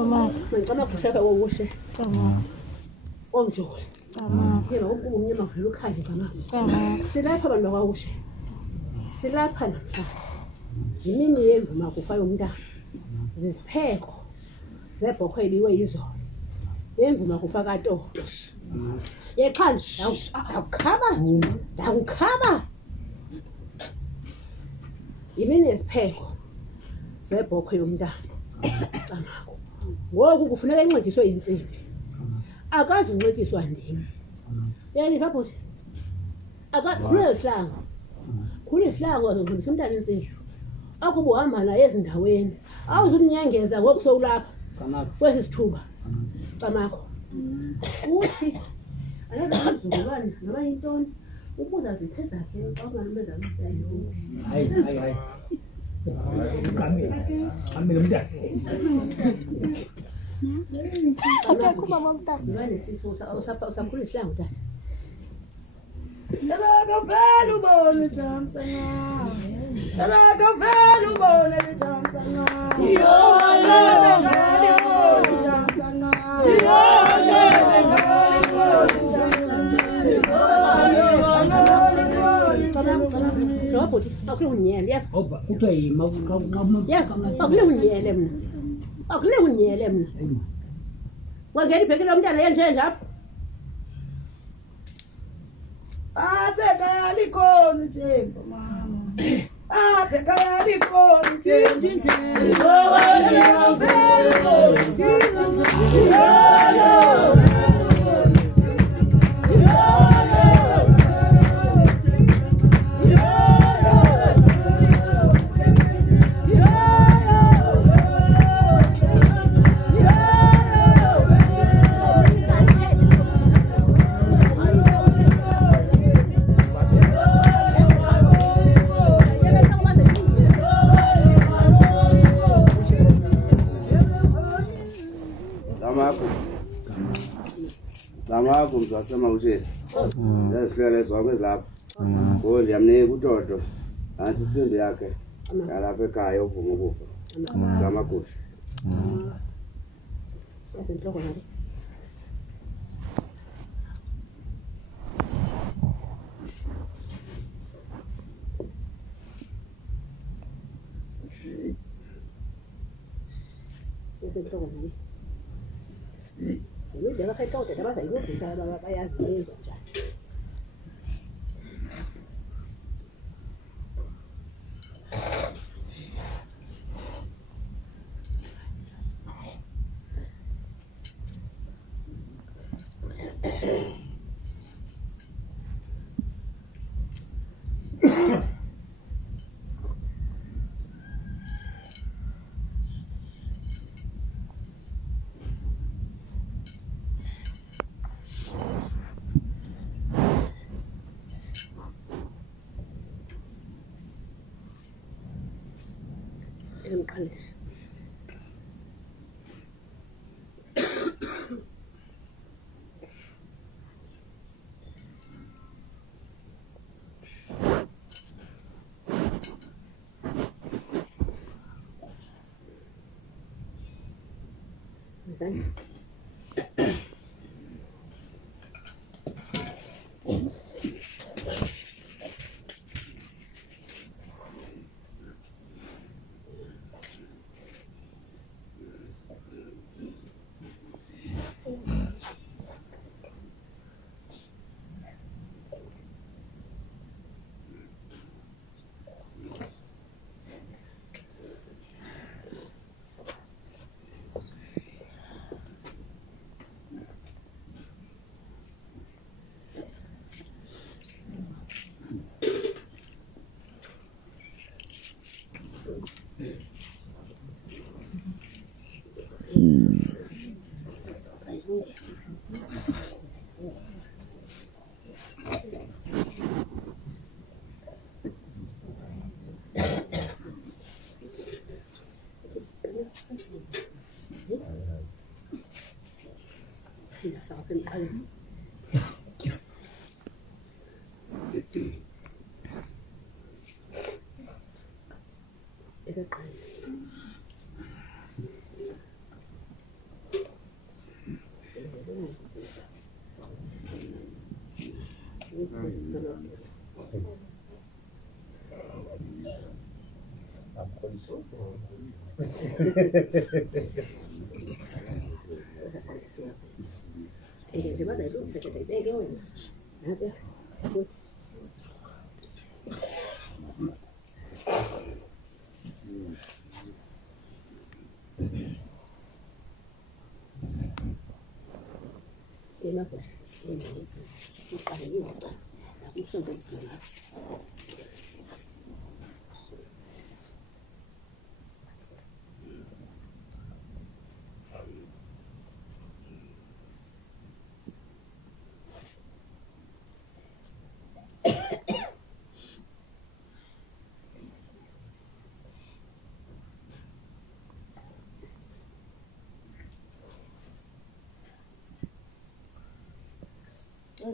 Tamam. Ngicela kushaka wokushe. Tamam. Omjoli. Tamam. Yena umnyama vele ukhanje kana. Tamam. Silapha abantu bakawushe. Silapha namhlanje. Yimini yemvuma kufa yomntana. Zisipheko. Zebhokwe ebiwe izolo. Yemvuma kufa kaToto. Yeqhanje akukhaba. Yimini yesipheko. Zebhokwe yomntana. Canako. Ngoku kufuneka encediswe insimbi. Akazi uncediswa ndimi. Yani babhuti. Khule isihlangu. Khule isihlangu azodlulisa umntana insimbi. Akubu hamba naye ezindaweni. Awuzumnyengeza ngoku sowulapha. Kwesi sithuba. Camakho. Uthi anazizulwane noma intoni ukuza zipheza zakhe xa ungalumeza umntana. Hayi. Kamile umntana. Akuba bomntana. Ngane sisusa usakhula isihlangu tata. Vele ubone Jamsana. Vele ubone Jamsana. Jobhuti akulehunyele yapha. Oba kuthiwa yima Yapha akulehunyele mina. Akulehunyele mina. Wangena ibhekile umntana yenje nje apha. Abeka likhona Themba mama. Abeka likhona Themba. Lama kumzasema ushezi. Yahlele zonke lapha. Ngoba yamnika uToto. Anti insimbi yakhe. Yalapha ekhaya uvuma ukufa. Zamagusha. Yasenhloko nale. Yasenhloko nale. Yile bakhethote labaza yokuzisa bayazi benza njani. Emqalisa. Thanks.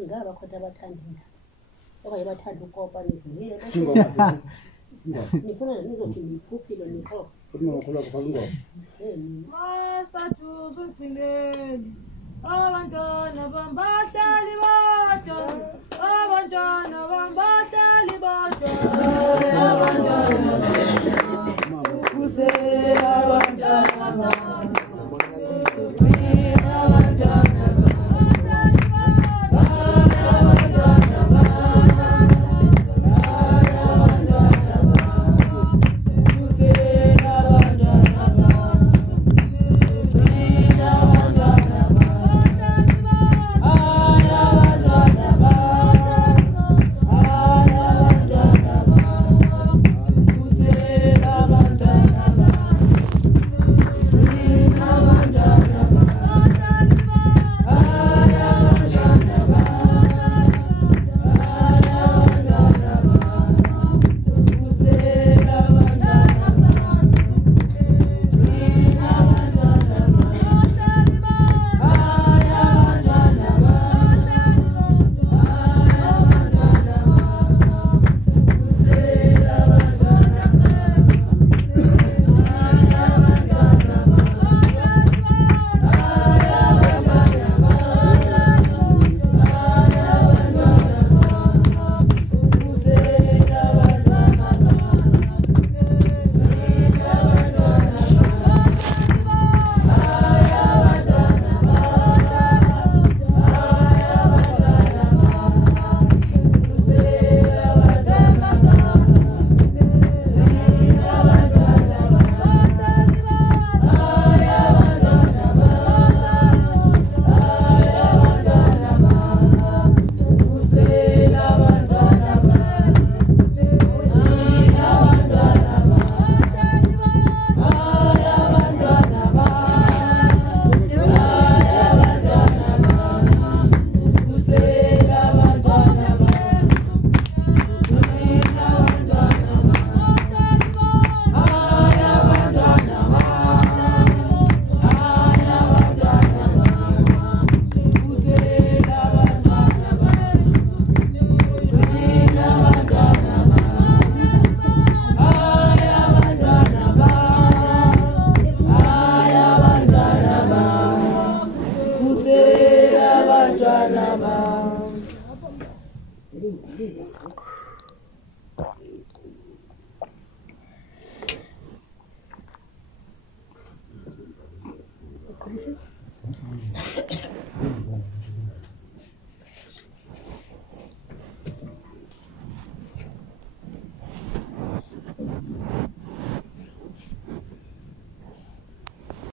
ngaba khona abathandina okanye bathanda ukopa nezingile nifuna nizothi niphuphile nikho Master Juice ucingeni abantwana bambahlali bodwa abantwana bambahlali bodwa abantwana kuze abantwana